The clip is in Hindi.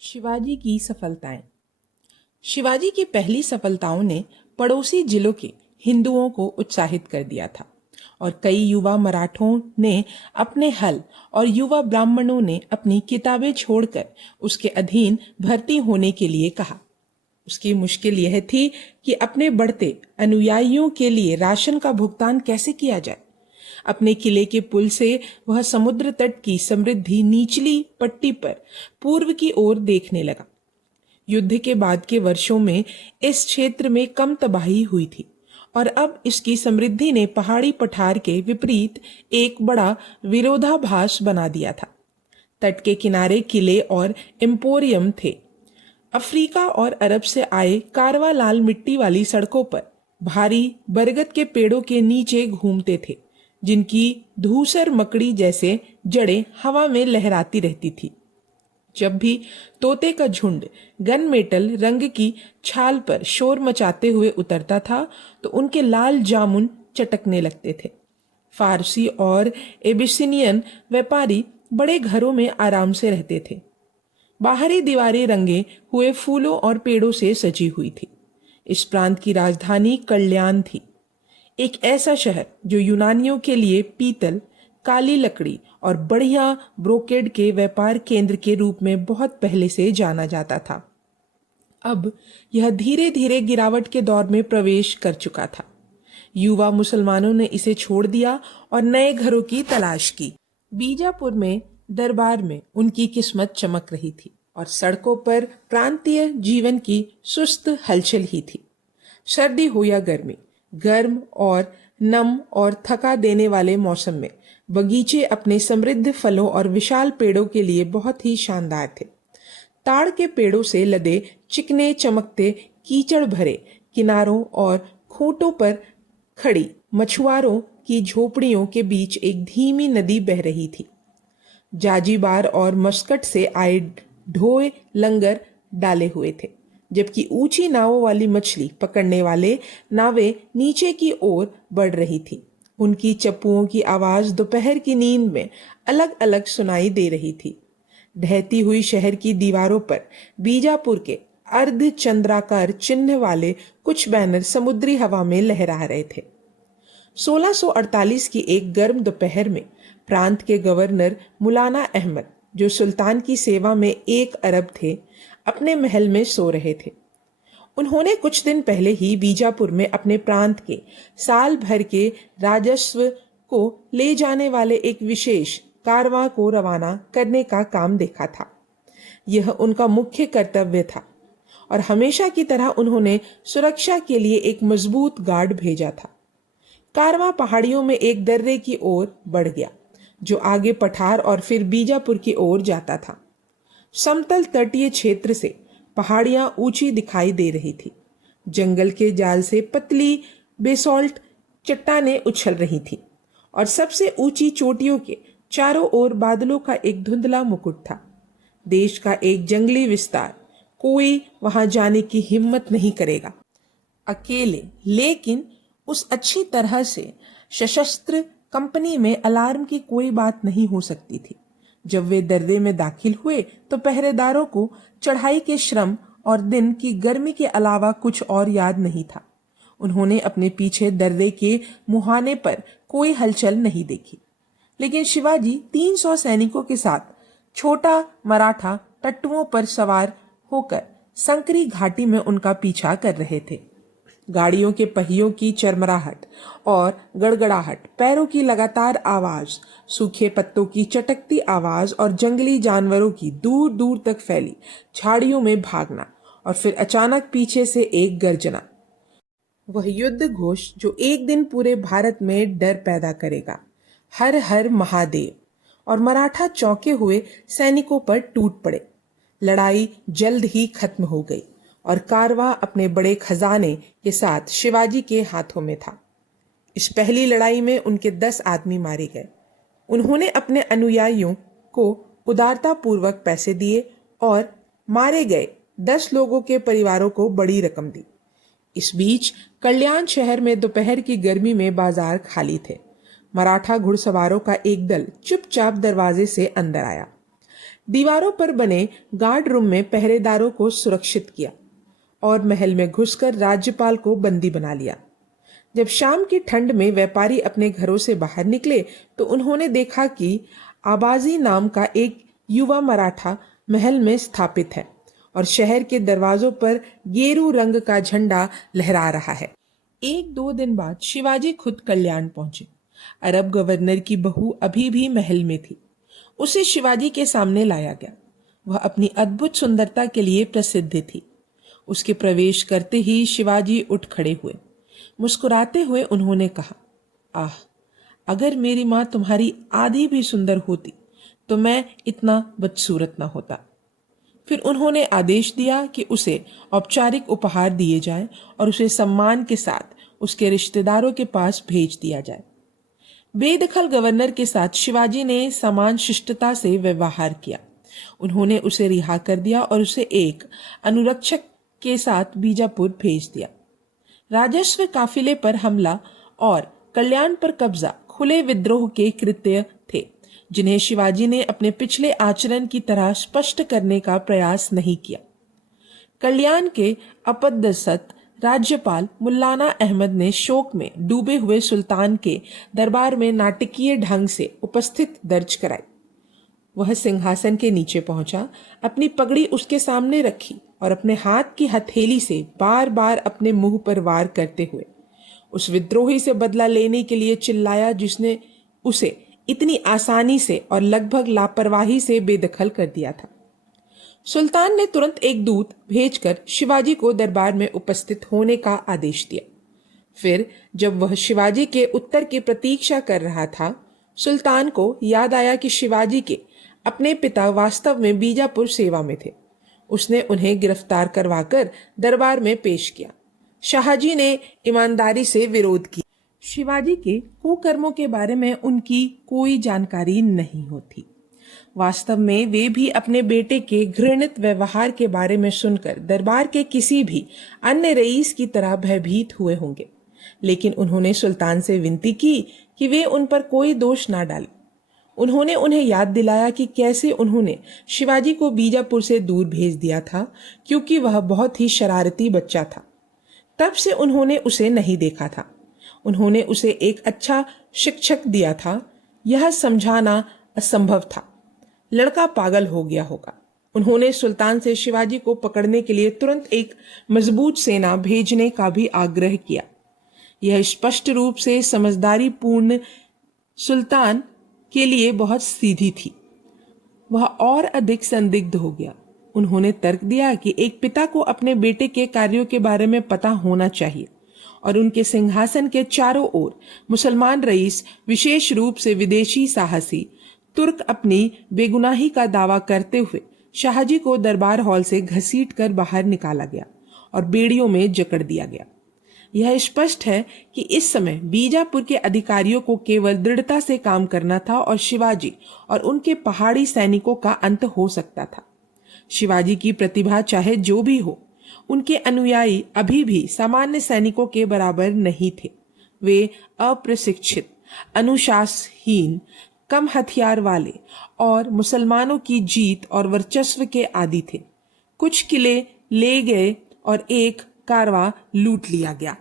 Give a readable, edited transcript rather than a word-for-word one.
शिवाजी की सफलताएं। शिवाजी की पहली सफलताओं ने पड़ोसी जिलों के हिंदुओं को उत्साहित कर दिया था और कई युवा मराठों ने अपने हल और युवा ब्राह्मणों ने अपनी किताबें छोड़कर उसके अधीन भर्ती होने के लिए कहा। उसकी मुश्किल यह थी कि अपने बढ़ते अनुयायियों के लिए राशन का भुगतान कैसे किया जाए। अपने किले के पुल से वह समुद्र तट की समृद्धि निचली पट्टी पर पूर्व की ओर देखने लगा। युद्ध के बाद के वर्षों में इस क्षेत्र में कम तबाही हुई थी और अब इसकी समृद्धि ने पहाड़ी पठार के विपरीत एक बड़ा विरोधाभास बना दिया था। तट के किनारे किले और एम्पोरियम थे। अफ्रीका और अरब से आए कारवा लाल मिट्टी वाली सड़कों पर भारी बरगद के पेड़ों के नीचे घूमते थे, जिनकी धूसर मकड़ी जैसे जड़ें हवा में लहराती रहती थी। जब भी तोते का झुंड गन मेटल रंग की छाल पर शोर मचाते हुए उतरता था तो उनके लाल जामुन चटकने लगते थे। फारसी और एबिसिनियन व्यापारी बड़े घरों में आराम से रहते थे। बाहरी दीवारें रंगे हुए फूलों और पेड़ों से सजी हुई थी। इस प्रांत की राजधानी कल्याण थी, एक ऐसा शहर जो यूनानियों के लिए पीतल, काली लकड़ी और बढ़िया ब्रोकेड के व्यापार केंद्र के रूप में बहुत पहले से जाना जाता था। अब यह धीरे धीरे गिरावट के दौर में प्रवेश कर चुका था। युवा मुसलमानों ने इसे छोड़ दिया और नए घरों की तलाश की। बीजापुर में दरबार में उनकी किस्मत चमक रही थी और सड़कों पर प्रांतीय जीवन की सुस्त हलचल ही थी। सर्दी हो या गर्मी, गर्म और नम और थका देने वाले मौसम में बगीचे अपने समृद्ध फलों और विशाल पेड़ों के लिए बहुत ही शानदार थे। ताड़ के पेड़ों से लदे चिकने चमकते कीचड़ भरे किनारों और खूंटों पर खड़ी मछुआरों की झोपड़ियों के बीच एक धीमी नदी बह रही थी। जाजीबार और मस्कट से आए ढोए लंगर डाले हुए थे, जबकि ऊंची नावों वाली मछली पकड़ने वाले नावें नीचे की ओर बढ़ रही थी। उनकी चप्पुओं की आवाज दोपहर की नींद में अलग अलग सुनाई दे रही थी। ढहती हुई शहर की दीवारों पर बीजापुर के अर्ध चंद्राकार चिन्ह वाले कुछ बैनर समुद्री हवा में लहरा रहे थे। 1648 की एक गर्म दोपहर में प्रांत के गवर्नर मुलाना अहमद, जो सुल्तान की सेवा में 1 अरब थे, अपने महल में सो रहे थे। उन्होंने कुछ दिन पहले ही बीजापुर में अपने प्रांत के साल भर के राजस्व को ले जाने वाले एक विशेष कारवां को रवाना करने का काम देखा था। यह उनका मुख्य कर्तव्य था और हमेशा की तरह उन्होंने सुरक्षा के लिए एक मजबूत गार्ड भेजा था। कारवां पहाड़ियों में एक दर्रे की ओर बढ़ गया, जो आगे पठार और फिर बीजापुर की ओर जाता था। समतल तटीय क्षेत्र से पहाड़ियां ऊंची दिखाई दे रही थी। जंगल के जाल से पतली बेसॉल्ट चट्टानें उछल रही थी और सबसे ऊंची चोटियों के चारों ओर बादलों का एक धुंधला मुकुट था। देश का एक जंगली विस्तार, कोई वहां जाने की हिम्मत नहीं करेगा अकेले, लेकिन उस अच्छी तरह से सशस्त्र कंपनी में अलार्म की कोई बात नहीं हो सकती थी। जब वे दर्रे में दाखिल हुए तो पहरेदारों को चढ़ाई के श्रम और दिन की गर्मी के अलावा कुछ और याद नहीं था। उन्होंने अपने पीछे दर्रे के मुहाने पर कोई हलचल नहीं देखी, लेकिन शिवाजी 300 सैनिकों के साथ छोटा मराठा टट्टुओं पर सवार होकर संकरी घाटी में उनका पीछा कर रहे थे। गाड़ियों के पहियों की चरमराहट और गड़गड़ाहट, पैरों की लगातार आवाज, सूखे पत्तों की चटकती आवाज और जंगली जानवरों की दूर दूर तक फैली झाड़ियों में भागना और फिर अचानक पीछे से एक गर्जना, वह युद्ध घोष जो एक दिन पूरे भारत में डर पैदा करेगा। हर हर महादेव। और मराठा चौंके हुए सैनिकों पर टूट पड़े। लड़ाई जल्द ही खत्म हो गई और कारवां अपने बड़े खजाने के साथ शिवाजी के हाथों में था। इस पहली लड़ाई में उनके 10 आदमी मारे गए। उन्होंने अपने अनुयायियों को उदारता पूर्वक पैसे दिए और मारे गए 10 लोगों के परिवारों को बड़ी रकम दी। इस बीच कल्याण शहर में दोपहर की गर्मी में बाजार खाली थे। मराठा घुड़सवारों का एक दल चुपचाप दरवाजे से अंदर आया। दीवारों पर बने गार्ड रूम में पहरेदारों को सुरक्षित किया और महल में घुसकर राज्यपाल को बंदी बना लिया। जब शाम की ठंड में व्यापारी अपने घरों से बाहर निकले तो उन्होंने देखा कि आबाजी नाम का एक युवा मराठा महल में स्थापित है और शहर के दरवाजों पर गेरू रंग का झंडा लहरा रहा है। 1-2 दिन बाद शिवाजी खुद कल्याण पहुंचे। अरब गवर्नर की बहू अभी भी महल में थी। उसे शिवाजी के सामने लाया गया। वह अपनी अद्भुत सुंदरता के लिए प्रसिद्ध थी। उसके प्रवेश करते ही शिवाजी उठ खड़े हुए। मुस्कुराते हुए उन्होंने कहा, आह, अगर मेरी माँ तुम्हारी आधी भी सुंदर होती तो मैं इतना बदसूरत न होता। फिर उन्होंने आदेश दिया कि उसे औपचारिक उपहार दिए जाएं और उसे सम्मान के साथ उसके रिश्तेदारों के पास भेज दिया जाए। बेदखल गवर्नर के साथ शिवाजी ने समान शिष्टता से व्यवहार किया। उन्होंने उसे रिहा कर दिया और उसे एक अनुरक्षक के साथ बीजापुर भेज दिया। राजस्व काफिले पर हमला और कल्याण पर कब्जा खुले विद्रोह के कृत्य थे जिन्हें शिवाजी ने अपने पिछले आचरण की तरह स्पष्ट करने का प्रयास नहीं किया। कल्याण के अपदस्थत राज्यपाल मुल्लाना अहमद ने शोक में डूबे हुए सुल्तान के दरबार में नाटकीय ढंग से उपस्थित दर्ज कराई। वह सिंहासन के नीचे पहुंचा, अपनी पगड़ी उसके सामने रखी और अपने हाथ की हथेली से बार बार अपने मुंह पर वार करते हुए उस विद्रोही से बदला लेने के लिए चिल्लाया जिसने उसे इतनी आसानी से और लगभग लापरवाही से बेदखल कर दिया था। सुल्तान ने तुरंत एक दूत भेजकर शिवाजी को दरबार में उपस्थित होने का आदेश दिया। फिर जब वह शिवाजी के उत्तर की प्रतीक्षा कर रहा था, सुल्तान को याद आया कि शिवाजी के अपने पिता वास्तव में बीजापुर सेवा में थे। उसने उन्हें गिरफ्तार करवाकर दरबार में पेश किया। शाहजी ने ईमानदारी से विरोध किया। शिवाजी के कुकर्मों के बारे में उनकी कोई जानकारी नहीं होती। वास्तव में वे भी अपने बेटे के घृणित व्यवहार के बारे में सुनकर दरबार के किसी भी अन्य रईस की तरह भयभीत हुए होंगे, लेकिन उन्होंने सुल्तान से विनती की कि वे उन पर कोई दोष ना डालें। उन्होंने उन्हें याद दिलाया कि कैसे उन्होंने शिवाजी को बीजापुर से दूर भेज दिया था क्योंकि वह बहुत ही शरारती बच्चा था। तब से उन्होंने उसे नहीं देखा था। उन्होंने उसे एक अच्छा शिक्षक दिया था। यह समझाना असंभव था। लड़का पागल हो गया होगा। उन्होंने सुल्तान से शिवाजी को पकड़ने के लिए तुरंत एक मजबूत सेना भेजने का भी आग्रह किया। यह स्पष्ट रूप से समझदारी पूर्ण सुल्तान के लिए बहुत सीधी थी। वह और अधिक संदिग्ध हो गया। उन्होंने तर्क दिया कि एक पिता को अपने बेटे के कार्यों के बारे में पता होना चाहिए और उनके सिंहासन के चारों ओर मुसलमान रईस, विशेष रूप से विदेशी साहसी तुर्क, अपनी बेगुनाही का दावा करते हुए शाहजी को दरबार हॉल से घसीटकर बाहर निकाला गया और बेड़ियों में जकड़ दिया गया। यह स्पष्ट है कि इस समय बीजापुर के अधिकारियों को केवल दृढ़ता से काम करना था और शिवाजी और उनके पहाड़ी सैनिकों का अंत हो सकता था। शिवाजी की प्रतिभा चाहे जो भी हो, उनके अनुयायी अभी भी सामान्य सैनिकों के बराबर नहीं थे। वे अप्रशिक्षित, अनुशासनहीन, कम हथियार वाले और मुसलमानों की जीत और वर्चस्व के आदी थे। कुछ किले ले गए और एक कारवां लूट लिया गया।